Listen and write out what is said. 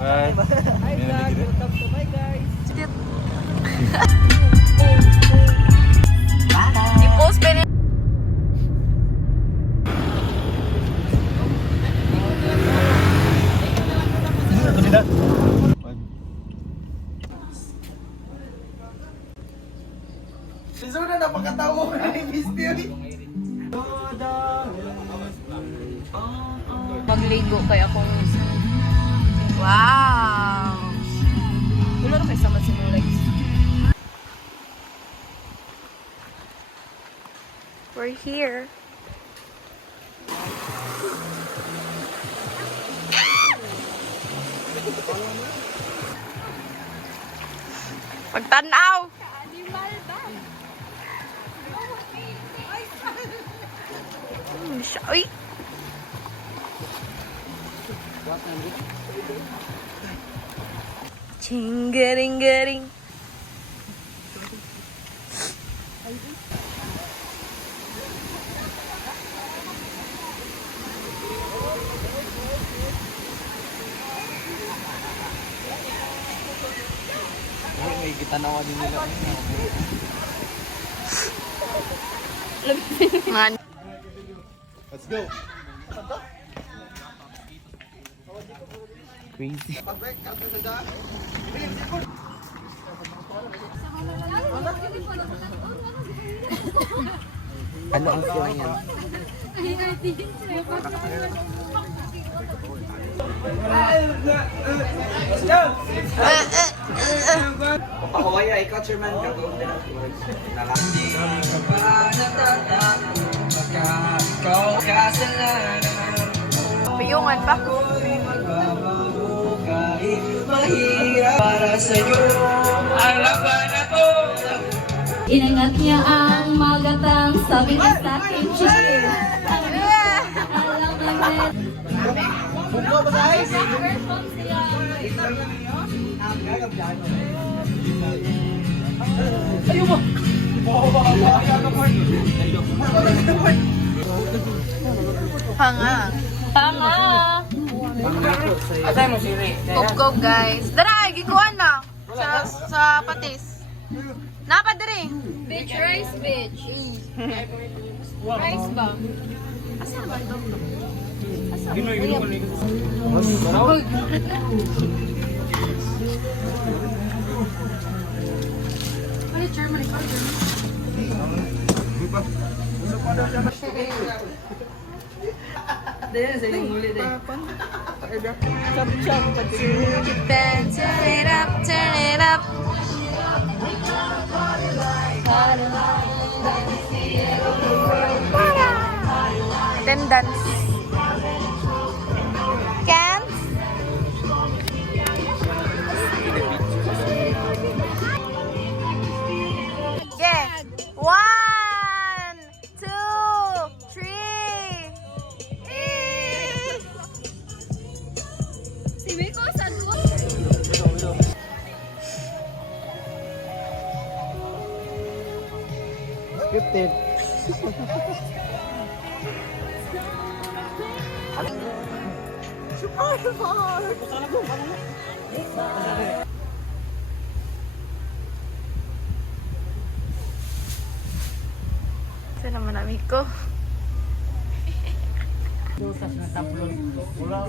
Bye. Hi vlog, welcome to my guys. I-post pa rin. Siso na napakatawa ko na yung mystery. Magligo kaya kung... Wow! Wala na kayo sama sa mga legs. We're here. Pagtanaw! Siya, uy! Ching-garing-garing. May kitanawa din nila. Man. Let's go. Crazy. Ano ang feeling yan? Pakawaya, ikaw chairman ka to. Piyungan pa. Para sa'yo, ang laban na to. Inangat niya ang magatang, sabi niya sa akin, cheers. Alam mo rin. Buglo ba sa ice? Ayaw mo! Hanga. Tama. Atay mo siri. Go guys. Dara, gikuan na. Sa patis. Napa diri. Bitch, rice, bitch. Rice ba? Asa ba to? Ano German ikaw? Dahil sa yung muli din. Turn it up, turn it up. Attendance. Can? Okay. 1, 2, 3. Si Miko, saan mo? Scripted. Saan naman namin ko? Wala.